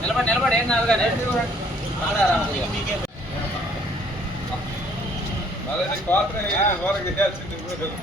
నిలబడి నిలబడి ఏం కాదు కానీ వాళ్ళని పాత్ర వరకు వేయాల్సింది ఇదిగో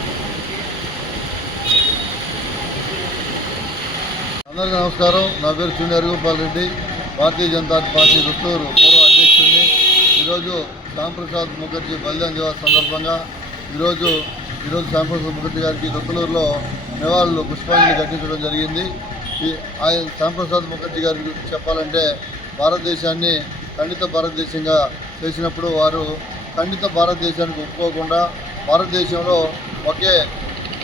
అందరికీ నమస్కారం. నా పేరు చుండి హరిగోపాల్ రెడ్డి. భారతీయ జనతా పార్టీ రుత్తూరు పూర్వ అధ్యక్షుడిని. ఈరోజు శ్యాంప్రసాద్ ముఖర్జీ బలిదాన్ దివాస్ సందర్భంగా ఈరోజు ఈరోజు శ్యాంప్రసాద్ ముఖర్జీ గారికి రుత్తలూరులో నివాళులు పుష్పాంజలి ఘటించడం జరిగింది. ఈ ఆయన శ్యాంప్రసాద్ ముఖర్జీ గారి గురించి చెప్పాలంటే భారతదేశాన్ని ఖండిత భారతదేశంగా చేసినప్పుడు వారు ఖండిత భారతదేశానికి ఒప్పుకోకుండా భారతదేశంలో ఒకే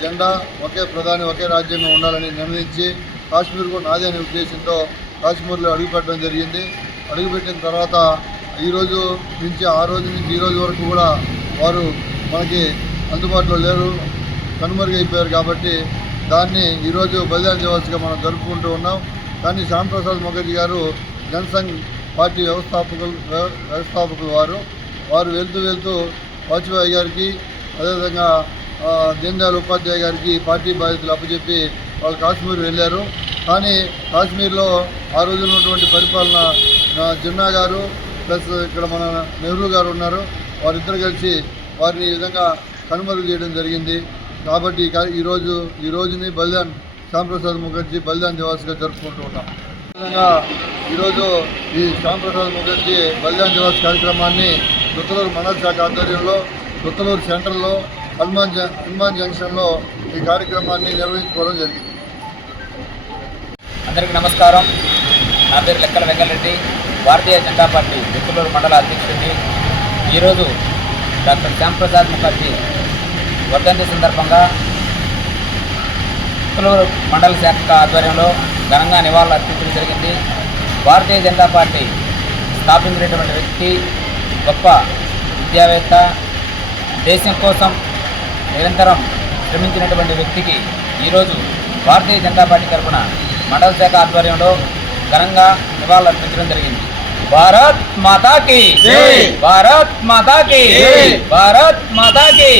జెండా ఒకే ప్రధాని ఒకే రాజ్యాంగం ఉండాలని నిర్ణయించి కాశ్మీర్ కూడా నాదే అనే ఉద్దేశంతో కాశ్మీర్లో అడుగుపెట్టడం జరిగింది. అడుగుపెట్టిన తర్వాత ఈరోజు నుంచి ఆ రోజు నుంచి ఈ రోజు వరకు కూడా వారు మనకి అందుబాటులో లేరు. కనుమరుగైపోయారు కాబట్టి దాన్ని ఈరోజు బలిదాన దివాస్గా మనం జరుపుకుంటూ ఉన్నాం. కానీ శ్యాంప్రసాద్ ముఖర్జీ గారు జనసంఘ్ పార్టీ వ్యవస్థాపకులు వ్యవ- వ్యవస్థాపకులు వారు. వారు వెళ్తూ వెళ్తూ వాజ్పేయి గారికి అదేవిధంగా ఆ, దీన్ ఉపాధ్యాయ గారికి పార్టీ బాధ్యతలు అప్పచెప్పి వాళ్ళు కాశ్మీర్ వెళ్ళారు. కానీ కాశ్మీర్లో ఆ రోజు ఉన్నటువంటి పరిపాలన జిన్నా గారు ప్లస్ ఇక్కడ మన నెహ్రూ గారు ఉన్నారు. వారిద్దరు కలిసి వారిని ఈ విధంగా కనుమరుగు చేయడం జరిగింది. కాబట్టి ఈ ఈరోజు ఈ రోజుని బలిదాన్ శ్యాంప్రసాద్ ముఖర్జీ బలిదాన్ దివాస్గా జరుపుకుంటూ ఉన్నాం. విధంగా ఈరోజు ఈ శ్యాంప్రసాద్ ముఖర్జీ బలిదాన్ దివాస్ కార్యక్రమాన్ని కొత్తలూరు మండల శాఖ ఆధ్వర్యంలో కొత్తలూరు సెంటర్లో హనుమాన్ హనుమాన్ జంక్షన్లో ఈ కార్యక్రమాన్ని నిర్వహించుకోవడం జరిగింది. అందరికీ నమస్కారం. నా పేరు లెక్కల వెంకటరెడ్డి. భారతీయ జనతా పార్టీ చిత్తూరు మండల అధ్యక్షుడిని. ఈరోజు డాక్టర్ శ్యాంప్రసాద్ ముఖర్జీ వర్ధంతి సందర్భంగా చిత్తూరు మండల శాఖ ఆధ్వర్యంలో ఘనంగా నివాళులు అర్పించడం జరిగింది. భారతీయ జనతా పార్టీ స్థాపించినటువంటి వ్యక్తి గొప్ప విద్యావేత్త. దేశం కోసం నిరంతరం శ్రమించినటువంటి వ్యక్తికి ఈరోజు భారతీయ జనతా పార్టీ తరఫున మండల శాఖ ఆధ్వర్యంలో ఘనంగా నివాళులు అర్పించడం జరిగింది. భారత్ మాతాకి భారత్ మాతాకి భారత్ మాతాకి